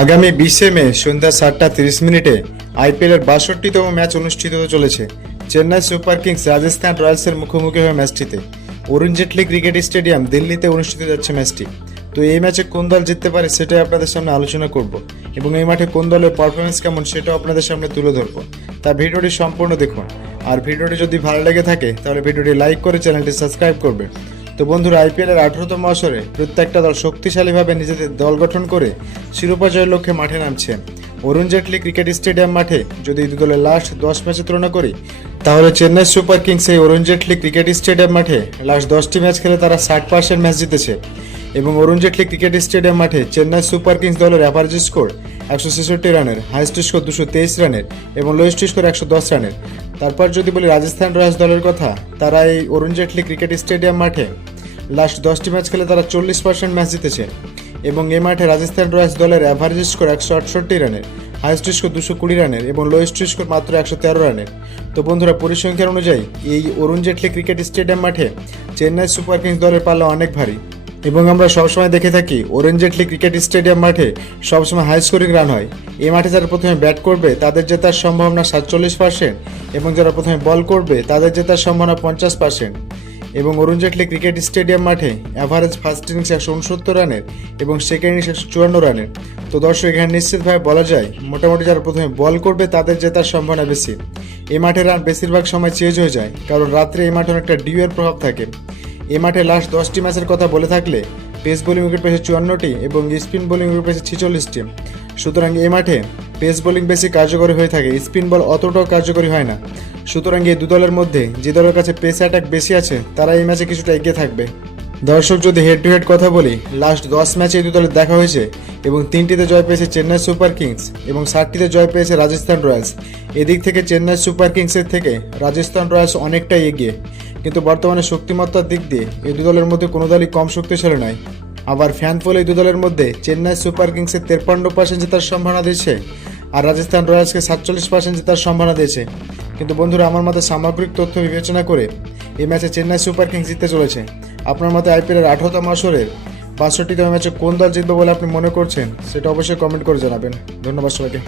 আগামী বিশে মে সন্ধ্যা সাতটা তিরিশ মিনিটে আইপিএলের বাষট্টিতম ম্যাচ অনুষ্ঠিত হতে চলেছে। চেন্নাই সুপার কিংস রাজস্থান রয়্যালসের মুখোমুখি হয়ে ম্যাচটিতে। অরুণ জেটলি ক্রিকেট স্টেডিয়াম দিল্লিতে অনুষ্ঠিত যাচ্ছে ম্যাচটি। তো এই ম্যাচে কোন দল জিততে পারে সেটাই আপনাদের সামনে আলোচনা করব এবং এই মাঠে কোন দলের পারফরমেন্স কেমন সেটাও আপনাদের সামনে তুলে ধরবো। তা ভিডিওটি সম্পূর্ণ দেখুন। আর ভিডিওটি যদি ভালো লেগে থাকে, তাহলে ভিডিওটি লাইক করে চ্যানেলটি সাবস্ক্রাইব করবে তো বন্ধুরা আইপিএল এর আঠারোতম আসরে প্রত্যেকটা দল শক্তিশালীভাবে নিজেদের দল গঠন করে শিরোপা জয়ের লক্ষ্যে মাঠে নামছে। অরুণ জেটলি ক্রিকেট স্টেডিয়াম মাঠে যদি এই দলের লাস্ট দশ ম্যাচে তুলনা করি, তাহলে চেন্নাই সুপার কিংস এই অরুণ জেটলি ক্রিকেট স্টেডিয়াম মাঠে লাস্ট দশটি ম্যাচ খেলে তারা ষাট পার্সেন্ট ম্যাচ জিতেছে এবং অরুণ জেটলি ক্রিকেট স্টেডিয়াম মাঠে চেন্নাই সুপার কিংস দলের অ্যাভারেজ স্কোর একশো ছেষট্টি রানের হাইস্ট স্কোর দুশো তেইশ রানের এবং লোয়েস্ট স্কোর একশো দশ রানের। তারপর যদি বলি রাজস্থান রয়্যালস দলের কথা, তারা এই অরুণ জেটলি ক্রিকেট স্টেডিয়াম মাঠে লাস্ট দশটি ম্যাচ খেলে তারা চল্লিশ পার্সেন্ট ম্যাচ জিতেছে। এবং এ মাঠে রাজস্থান রয়্যালস দলের অ্যাভারেজ স্কোর একশো আটষট্টি রানের হাইস্ট স্কোর দুশো কুড়ি রানের এবং লোয়েস্ট স্কোর মাত্র একশো তেরো রানের। তো বন্ধুরা, পরিসংখ্যান অনুযায়ী এই অরুণ জেটলি ক্রিকেট স্টেডিয়াম মাঠে চেন্নাই সুপার কিংস দলের পাল্লা অনেক ভারী। এবং আমরা সবসময় দেখে থাকি অরুণ জেটলি ক্রিকেট স্টেডিয়াম মাঠে সবসময় হাই স্কোরিং রান হয়। এই মাঠে যারা প্রথমে ব্যাট করবে, তাদের জেতার সম্ভাবনা সাতচল্লিশ পার্সেন্ট এবং যারা প্রথমে বল করবে, তাদের জেতার সম্ভাবনা পঞ্চাশ পার্সেন্ট এবং অরুণ জেটলি ক্রিকেট স্টেডিয়াম মাঠে অ্যাভারেজ ফার্স্ট ইনিংস একশো উনসত্তর রানের এবং সেকেন্ড ইনিংস একশো চুয়ান্ন রানের। তো দর্শক, এখানে নিশ্চিতভাবে বলা যায়, মোটামুটি যারা প্রথমে বল করবে তাদের জেতার সম্ভাবনা বেশি। এই মাঠে রান বেশিরভাগ সময় চেঞ্জ হয়ে যায়, কারণ রাত্রে এই মাঠে অনেকটা ডিউয়ের প্রভাব থাকে। এ মাঠে লাস্ট দশটি ম্যাচের কথা বলে থাকলে পেস বোলিং উইকেট পেয়েছে চুয়ান্নটি এবং স্পিন বোলিং উইকেট পেয়েছে ছেচল্লিশটি। সুতরাং এ মাঠে পেস বোলিং বেশি কার্যকরী হয়ে থাকে স্পিন বল অতটাও কার্যকরী হয় না। সুতরাং এই দু দলের মধ্যে যে দলের কাছে পেস অ্যাটাক বেশি আছে, তারা এই ম্যাচে কিছুটা এগিয়ে থাকবে। দর্শক, যদি হেড টু হেড কথা বলি লাস্ট দশ ম্যাচে এই দু দলের দেখা হয়েছে এবং তিনটিতে জয় পেয়েছে চেন্নাই সুপার কিংস এবং ষাটটিতে জয় পেয়েছে রাজস্থান রয়্যালস। এদিক থেকে চেন্নাই সুপার কিংসের থেকে রাজস্থান রয়্যালস অনেকটাই এগিয়ে। কিন্তু বর্তমানে শক্তিমত্তার দিক দিয়ে এই দু দলের মধ্যে কোনো দলই কম শক্তিশালী নয়। আবার ফ্যান ফল এই দু দলের মধ্যে চেন্নাই সুপার কিংসের তেপ্পান্ন পার্সেন্ট জেতার সম্ভাবনা দিয়েছে আর রাজস্থান রয়্যালসকে সাতচল্লিশ পার্সেন্ট জেতার সম্ভাবনা দিয়েছে। কিন্তু বন্ধুরা, আমার মতে সামগ্রিক তথ্য বিবেচনা করে এই ম্যাচে চেন্নাই সুপার কিংস জিততে চলেছে। আপনার মতে আইপিএলের আঠারোতম আসরের বাষট্টিতম ম্যাচে কোন দল জিতবে বলে আপনি মনে করছেন, সেটা অবশ্যই কমেন্ট করে জানাবেন। ধন্যবাদ সবাইকে।